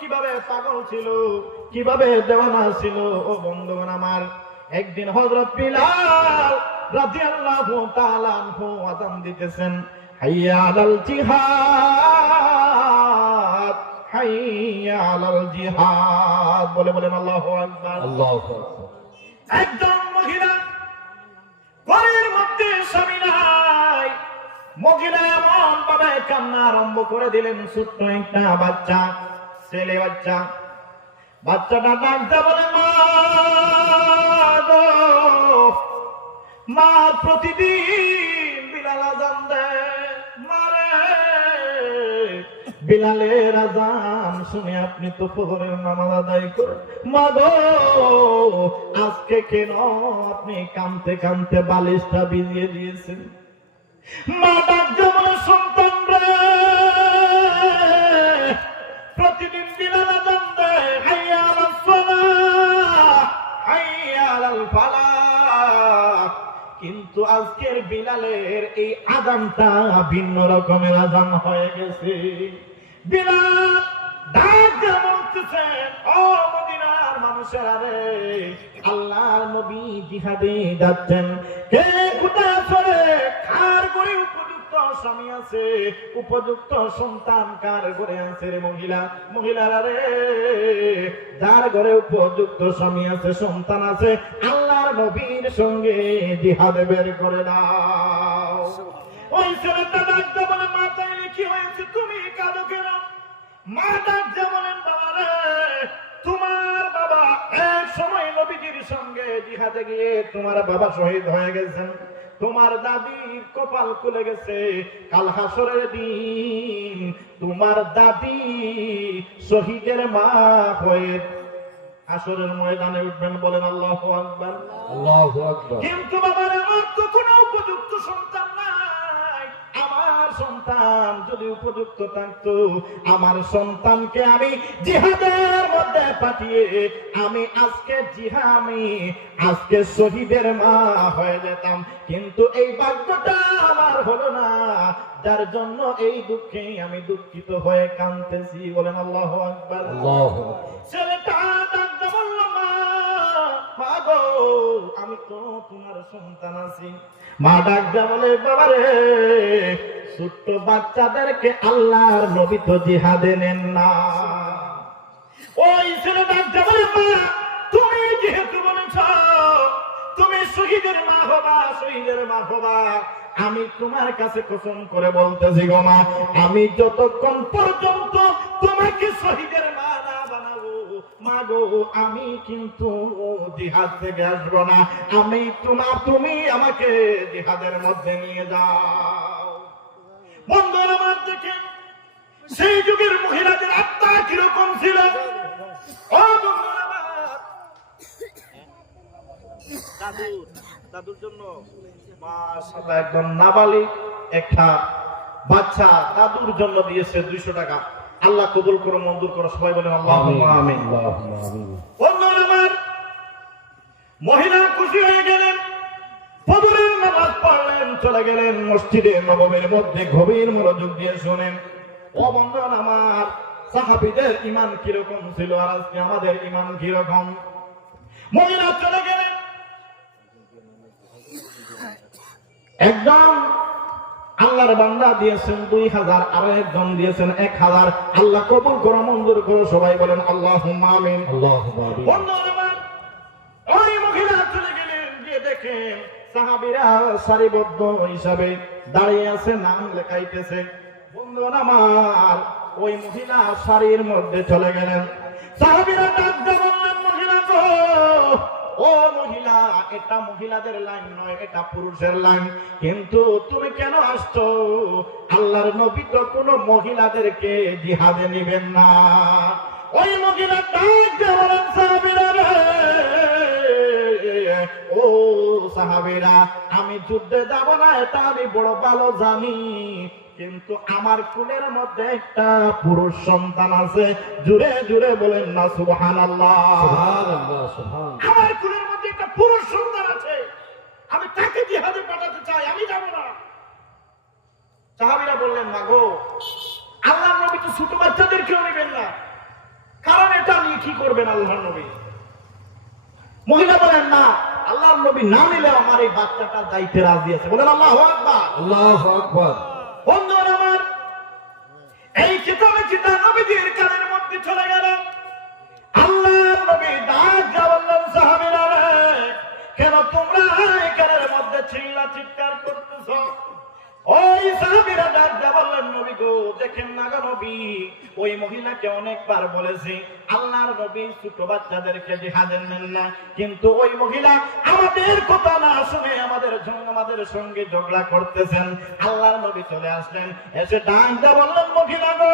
কীভাবে পাগল ছিল? কীভাবে দেওয়ানা ছিল? ও বন্ধুগণ আমার একদিন বিলাল রাদিয়াল্লাহু তাআলা আনহু আযান দিতেছেন হাইয়া আলাল জিহাদ হাইয়া আলাল জিহাদ। বলে বলেন আল্লাহু আকবার। আল্লাহ একজন মহিলা ঘরের মধ্যে স্বামী নাই। মহিলা এমন ভাবে কান্না আরম্ভ করে দিলেন ছোট্ট একটা বাচ্চা। ছেলে বাচ্চা। বাচ্চাটা ডাকতে বলে মা প্রতিদিন বিলাল আজান দেয়। মারে। বিলালের আজান শুনে আপনি তো ফজরের নামাজ আদায় করেন। মা গো আজকে কেন আপনি কানতে কানতে বালিশটা ভিজিয়ে দিয়েছেন? মা ডাক যেমন সন্তান কিন্তু আজকের বিলালের এই আজানটা ভিন্ন রকমের আজান হয়ে গেছে। বিলাল, ডাক ও মদিনার আল্লাহর নবী জিহাদে যাচ্ছেন। কে কোথায় চলে কার করে স্বামী আছে উপযুক্ত সন্তান কার ঘরে আছে রে মহিলা? মহিলারা রে যার ঘরে উপযুক্ত স্বামী আছে সন্তান আছে আল্লাহর নবীর সঙ্গে জিহাদে বের করে দাও ওই ছেলেটা ডাকতে বলে মা তাইলে কি হয়েছে তুমি কাঁদো কেন? মা ডাকতে বলেন বাবা রে তোমার বাবা এক সময় নবীজির সঙ্গে জিহাদে গিয়ে তোমার বাবা শহীদ হয়ে গেছেন। তোমার দাদির কপাল খুলে গেছে। কাল হাসরের দিন তোমার দাদি শহীদের মা হয়ে হাসরের ময়দানে উঠবেন বলেন আল্লাহ আকবার। আল্লাহ আকবার। কিন্তু বাবার আমার তো কোনো উপযুক্ত সন্তান আমার সন্তান যদি উপযুক্ত থাকতো আমার সন্তানকে আমি জিহাদের মধ্যে পাঠিয়ে আমি আজকে জিহা আমি আজকে শহীদের মা হয়ে যেতাম। কিন্তু এই ভাগ্যটা আমার হলো না। যার জন্য এই দুঃখে আমি দুঃখিত হয়ে কাঁদতেছি। বলেন আল্লাহ আকবার। ছেলেটা মা আমি তো তোমার সন্তান আছি। মা বলে বাবা ছোট্ট বাচ্চাদেরকে আল্লাহর নবী তো নেন না। ওই ছেলে বলে, মা, তুমি যেহেতু বলেছ, তুমি শহীদের মা হবা, শহীদের মা হবা, আমি তোমার কাছে কসম করে বলতেছি গো মা, আমি যতক্ষণ পর্যন্ত তোমাকে শহীদের মা মা গো আমি কিন্তু জিহাদ থেকে আসব না। আমি তোমার তুমি আমাকে জিহাদের মধ্যে নিয়ে যাও। বন্ধুরা আমার দেখে, সেই যুগের মহিলাদের আত্মা কীরকম ছিল? ও বন্ধুরা দাদু, দাদুর জন্য মাশাআল্লাহ একদম নাবালিগ একটা বাচ্চা দাদুর জন্য দিয়েছে দুইশো টাকা। আল্লাহ কবুল করো মঞ্জুর করো সবাই বলে আমার মহিলা খুশি হয়ে গেলেন ফজরের নামাজ পড়লেন চলে গেলেন মসজিদে নবমের মধ্যে গভীর মনোযোগ দিয়ে শোনেন। ও বন্ধুরা আমার সাহাবীদের ইমান কীরকম ছিল আর আজকে আমাদের ইমান কীরকম? মহিলা চলে গেলেন। একদম আল্লাহর বান্দা দিয়েছেন দুই হাজার আর একজন দিয়েছেন এক হাজার। আল্লাহ কবুল করো মঞ্জুর করো সবাই বলেন আল্লাহ আমিন। আমার, ওই মহিলা চলে গেলেন গিয়ে দেখেন সাহাবীরা সারিবদ্ধ হিসাবে দাঁড়িয়ে আছে নাম লেখাইতেছে বন্ধুরা আমার ওই মহিলা শাড়ির মধ্যে চলে গেলেন। সাহাবীরা গো ও মহিলা, এটা মহিলাদের লাইন নয়, এটা পুরুষের লাইন। কিন্তু তুমি কেন আসছো? আল্লাহর নবী তো কোনো মহিলাদেরকে জিহাদে নিবেন না। ওই মহিলা ও সাহাবীরা, আমি যুদ্ধে যাব না, এটা আমি বড় ভালো জানি। কিন্তু আমার কুলের মধ্যে একটা পুরুষ সন্তান আছে। জুড়ে জুড়ে বলেন না সুবহান। আমার কুলের মধ্যে একটা পুরুষ সন্তান আছে। আমি তাকে জিহাদে পাঠাতে চাই আমি যাব না। সাহাবীরা বললেন না গো আল্লাহ নবী তো ছোট বাচ্চাদের কেউ নেবেন না। কারণ এটা নিয়ে কি করবেন আল্লাহর নবী? মহিলা বলেন না আল্লাহর নবী না নিলে আমার এই বাচ্চাটা দায়িত্বে রাজি আছে। বলেন আল্লাহ আকবার। আল্লাহু আকবার। বন্ধুরা এই চিতামে চিতা নবীজির কানের মধ্যে চলে গেল। আল্লাহ নবী ডাক বললেন, সাহাবীরা কেন তোমরা এই কানের মধ্যে চিল্লা চিৎকার করতেছ? ওই সাহাবীরা ডাক যা বললেন নবী গো, দেখেন না নবী? ওই মহিলাকে অনেকবার বলেছে, আল্লাহর নবী ছোট বাচ্চাদেরকে নেন না। কিন্তু ওই মহিলা আমাদের কথা না শুনে আমাদের আমাদের সঙ্গে ঝগড়া করতেছেন। আল্লাহর নবী চলে আসলেন, এসে ডাক বললেন, মহিলা গো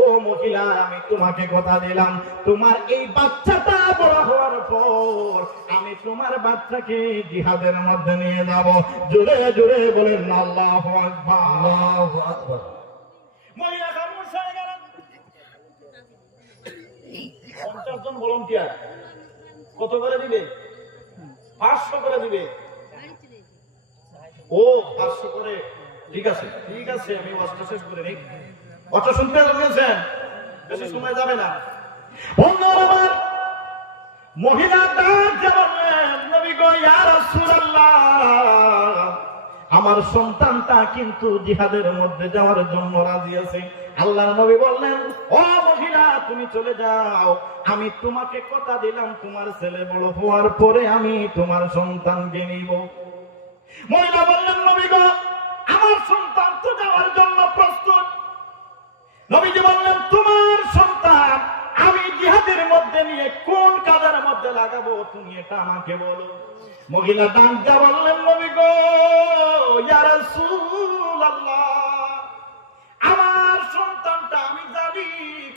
ও মহিলা আমি তোমাকে কথা দিলাম। তোমার এই বাচ্চাটা বড় হওয়ার পর আমি তোমার বাচ্চাকে জিহাদের মধ্যে নিয়ে যাব। জোরে জোরে বলেন আল্লাহু আকবার। আল্লাহু আকবার। মহিলা খামোশ হয়ে গেলেন পঞ্চাশ জন ভলান্টিয়ার কত করে দিবে? পাঁচশো করে দিবে। ও পাঁচশো করে। ঠিক আছে ঠিক আছে আমি ওয়াজটা শেষ করে নিই। কথা শুনতে পেরেছেন বেশি সময় যাবে না। বন্ধুরা, আমার মহিলা ডাক যে নবী গো, ইয়া রাসূলুল্লাহ। আমার সন্তানটা কিন্তু জিহাদের মধ্যে যাওয়ার জন্য রাজি আছে। আল্লাহ নবী বললেন, ও মহিলা, তুমি চলে যাও। আমি তোমাকে কথা দিলাম, তোমার ছেলে বড় হওয়ার পরে আমি তোমার সন্তানকে নিব। মহিলা বললেন, নবী গো, আমার সন্তান তো যাওয়ার জন্য প্রস্তুত নবীজি বললেন তোমার সন্তান আমি জিহাদের মধ্যে নিয়ে কোন কাজের মধ্যে লাগাবো তুমি এটা আমাকে বলো। মহিলা ডাক্তা বললেন নবী গো আমার সন্তানটা আমি জানি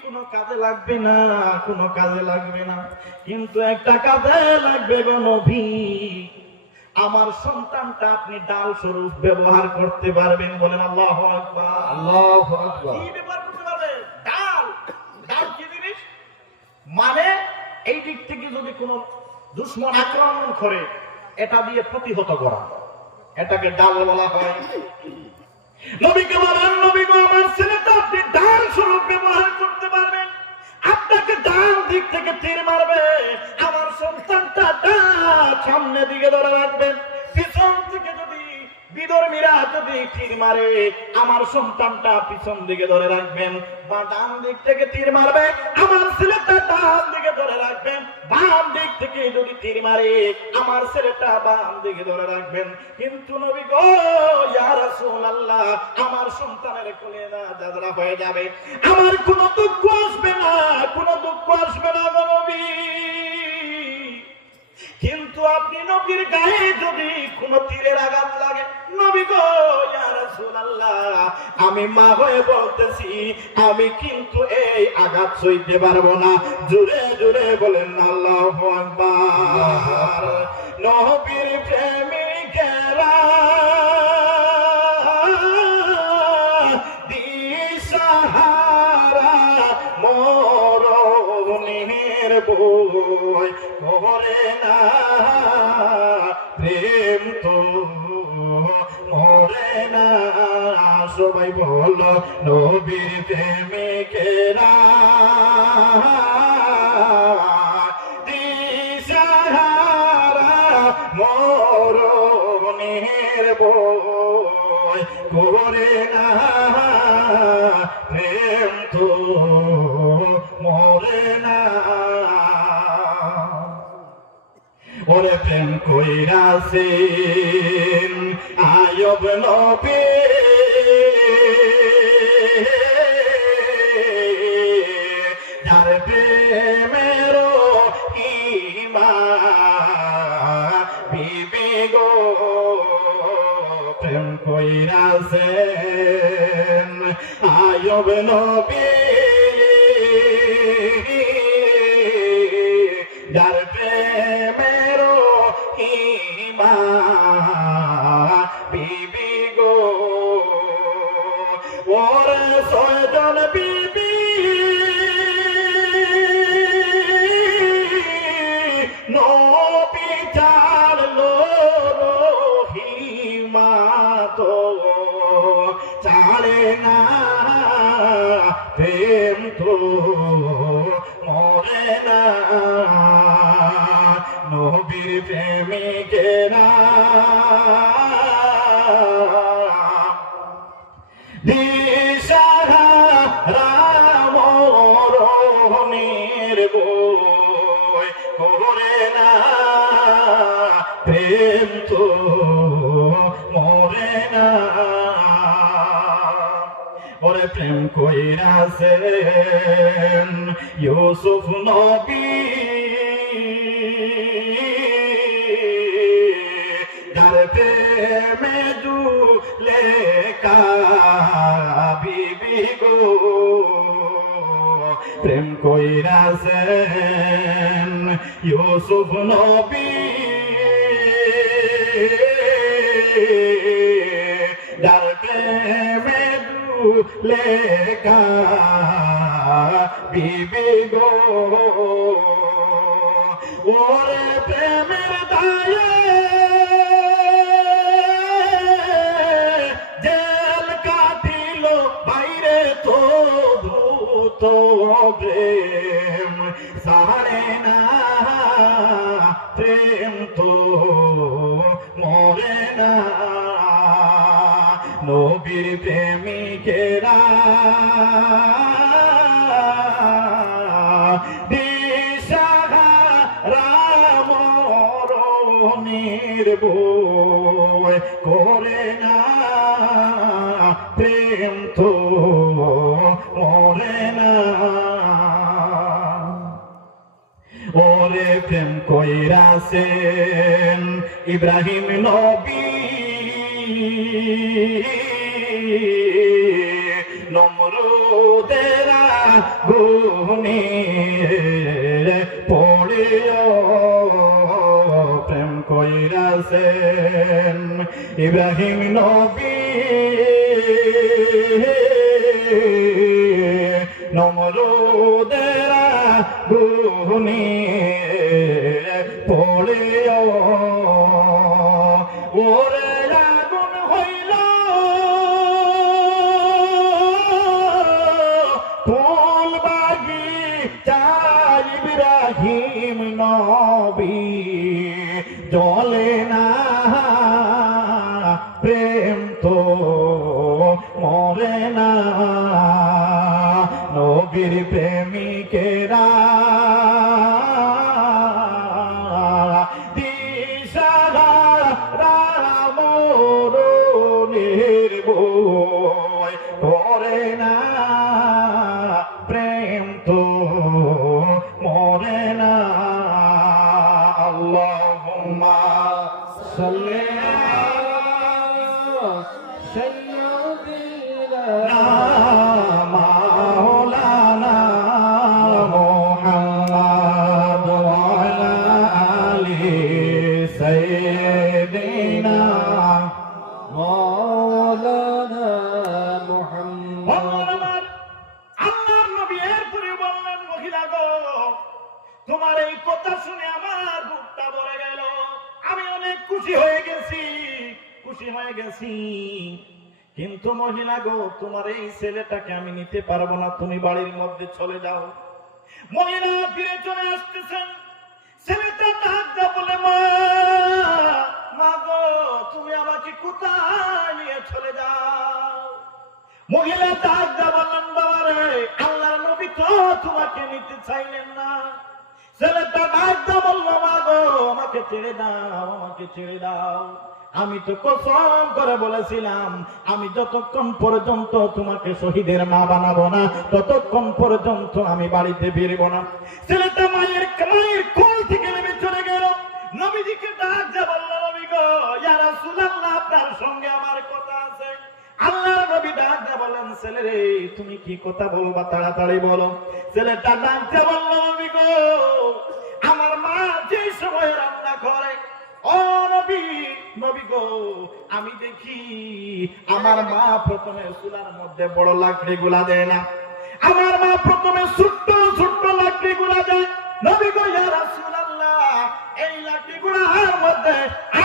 কোনো কাজে লাগবে না কোনো কাজে লাগবে না কিন্তু একটা কাজে লাগবে গো নবী। আমার সন্তানটা আপনি ডাল স্বরূপ ব্যবহার করতে পারবেন বলেন আল্লাহ আল্লাহু আকবার কি ব্যবহার করতে পারবে ডাল ডাল কি জিনিস মানে এই দিক থেকে যদি কোনো দুশ্মন আক্রমণ করে, এটা দিয়ে প্রতিহত করা। এটাকে ডাল বলা হয়। নবীকে বলেন, নবী আমার আপনি স্বরূপ ব্যবহার করতে পারবেন। আপনাকে ডান দিক থেকে তীর মারবে। আমার সন্তানটা ডান সামনে দিকে ধরে রাখবেন। পিছন থেকে বিধর্মীরা যদি তীর মারে, আমার সন্তানটা পিছন দিকে ধরে রাখবেন। বা ডান দিক থেকে তীর মারবে, আমার ছেলেটা ডান দিকে ধরে রাখবেন। বাম দিক থেকে যদি তীর মারে, আমার ছেলেটা বাম দিকে ধরে রাখবেন। কিন্তু নবী গো, ইয়া রাসূলুল্লাহ, আমার সন্তানের কোলে না দাদরা হয়ে যাবে। আমার কোনো দুঃখ আসবে না, কোনো দুঃখ আসবে না নবী। কিন্তু আপনি নবীর গায়ে যদি কোন তীরের আঘাত লাগে, নবী গো আমি মা হয়ে বলতেছি, আমি কিন্তু এই আঘাত সইতে পারব না। জুড়ে জুড়ে বলেন, আল্লাহ নবীর প্রেমিকেরা বই করে না। প্রেম তো মরে না। সবাই বলো নবীর প্রেমিকেরা কইরাছেন আয়ব নবী নবী প্রেম তো মরে না। ওরে প্রেম কইরাছেন ইউসুফ নবী। যার প্রেমে দুলে বিবি গো প্রেম কইরাছেন ইউসুফ নবী। যার প্রেমে লেখা বিবি গো। ওরে প্রেমের দায়ে মরণের বই করে না। প্রেম তো মরে না। ওরে প্রেম কইরাছেন ইব্রাহিম নবী। নমরুদেরা গুনি পড়িও কইরাছেন ইব্রাহিম নবী। নমরুদেরা গুনি খুশি কিন্তু মহিলা গো, তোমার এই ছেলেটাকে আমি নিতে পারব না, তুমি বাড়ির মধ্যে চলে যাও। মহিলা ফিরে চলে আসতেছেন। ছেলেটা দা বলে, মা মা গো, তুমি আমাকে কোথায় নিয়ে চলে যাও? মহিলা দা বললেন আল্লাহর নবী তো তোমাকে নিতে চাইলেন না। ছেলেটা দা বলল, মা গো, আমাকে ছেড়ে দাও, আমাকে ছেড়ে দাও। আমি তো কসম করে বলেছিলাম, আমি যতক্ষণ পর্যন্ত তোমাকে শহীদের মা বানাবো না, ততক্ষণ পর্যন্ত আমি বাড়িতে ফিরবো না। ছেলেটা মায়ের মায়ের কোল থেকে নেমে চলে গেল। নবীজিকে ডাক যা বলল, নবী গো, ইয়া রাসূলুল্লাহ, আপনার সঙ্গে আমার কথা আছে। আল্লাহ নবী ডাক যা বললেন, ছেলে রে, তুমি কি কথা বলবা তাড়াতাড়ি বলো। ছেলেটা ডাক যা বলল, নবী গো, আমার মা যে সময় রান্না করে, ও নবী নবী গো, আমি দেখি আমার মা প্রথমে চুলার মধ্যে বড় লাকড়ি গুলা দেয় না। আমার মা প্রথমে ছোট্ট ছোট্ট লাকড়ি গুলা দেয়। নবী গো, ইয়া রাসূলুল্লাহ, এই লাকড়ি গুলার মধ্যে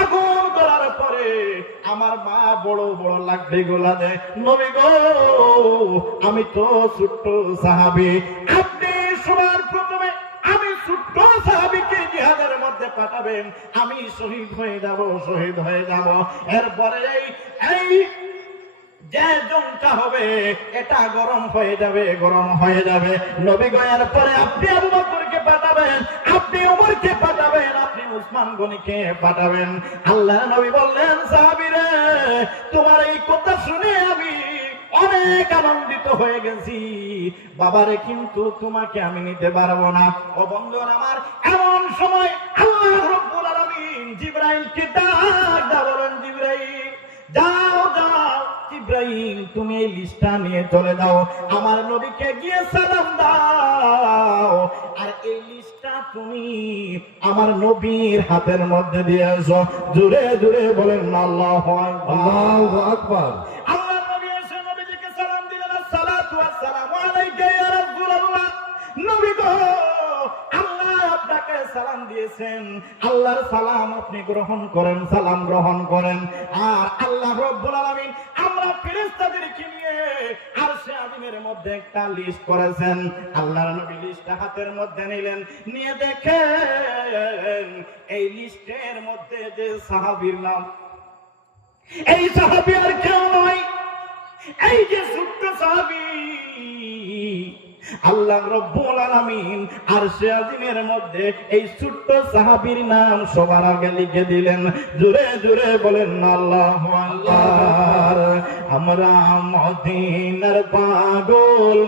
আগুন গলার পরে আমার মা বড় বড় লাকড়ি গুলা দেয়। নবী গো, আমি তো ছোট্ট সাহাবী আপনি সবার প্রথমে আমি ছোট্ট সাহাবীকে জিহাদের মধ্যে পাঠাবেন আমি শহীদ হয়ে যাব, শহীদ হয়ে যাব। এরপরে এই যে জমটা হবে, এটা গরম হয়ে যাবে, গরম হয়ে যাবে। নবী গয়ার পরে আপনি আবু পাঠাবেন, আপনি ওমরকে পাঠাবেন, আপনি পাঠাবেন। আল্লাহ নবী বললেন, সাহাবীরে, তোমার এই কথা শুনে অনেক আনন্দিত হয়ে গেছি। বাবারে কিন্তু তোমাকে আমি নিতে পারব না। ও বন্ধুরা আমার এমন সময় আল্লাহ রব্বুল আলামিন জিবরাইলকে ডাক দাও বলেন জিবরাইল যাও যাও। ইব্রাহিম তুমি এই লিস্টটা নিয়ে চলে যাও। আমার নবীকে গিয়ে সালাম দাও। আর এই লিস্টটা তুমি আমার নবীর হাতের মধ্যে দিয়ে আসো জুড়ে জুড়ে বলেন আল্লাহ আকবার। আল্লাহ নবী আল্লাহর সালাম আপনি গ্রহণ করেন, সালাম গ্রহণ করেন। আর আল্লাহ রব্বুল আলামিন আমরা ফেরেশতাদেরকে নিয়ে আরশে আযিমের মধ্যে একটা লিস্ট করেছেন। আল্লাহর নবী লিস্টটা হাতের মধ্যে নিলেন। নিয়ে দেখেন, এই লিস্টের মধ্যে যে সাহাবীর নাম, এই সাহাবি আর কেউ নয় এই যে ছোট্ট সাহাবি আল্লাহ রব্বুল আলামিন আরশে আজিমের মধ্যে এই ছোট্ট সাহাবীর নাম সবার আগে লিখে দিলেন। জুড়ে জুড়ে বলেন, আল্লাহু আকবার। আমরা মদিনার পাগল,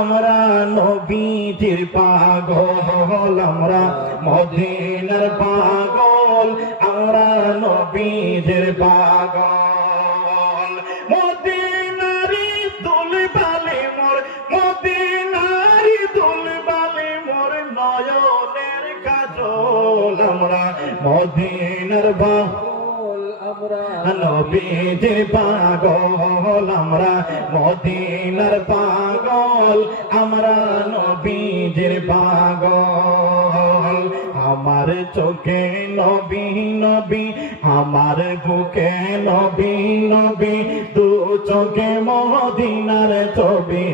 আমরা নবীজির পাগল, আমরা মদিনার পাগল, আমরা নবীজির পাগল। মদিনার পাগল আমরা নবীজির পাগল আমরা মদিনার পাগল আমরা নবীজির পাগল। আমার চোখে নবী নবী, আমার বুকে নবী নবী, দু চোখে মদিনার ছবি,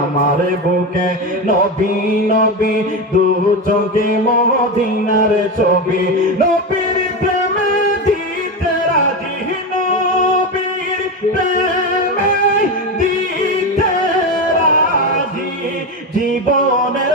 আমার বুকে নবী নবী, দু চোখে মদিনার ছবি। নবীর প্রেমে দিতে রাজি নবীর প্রেমে দিতে রাজি, জীবনের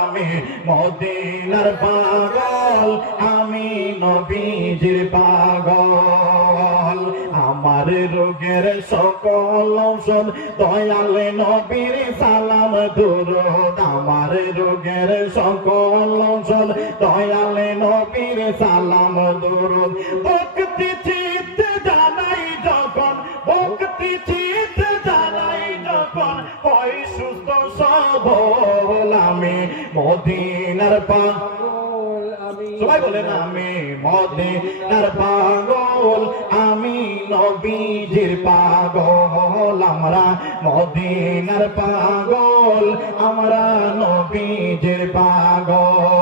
আমি মদিনার পাগল, আমি নবীজির পাগল। আমার রোগের সকল ঔষধ দয়াল নবীর সালাম দুরুদ। আমার রোগের সকল ঔষধ দয়াল নবীর সালাম দুরুদ। ভক্তি চিত্ত জানাই যখন, ভক্তি মদিনার পাগল সবাই বলেন আমি মদিনার পাগল, আমি নবীজির পাগল। আমরা মদিনার পাগল, আমরা নবীজির পাগল।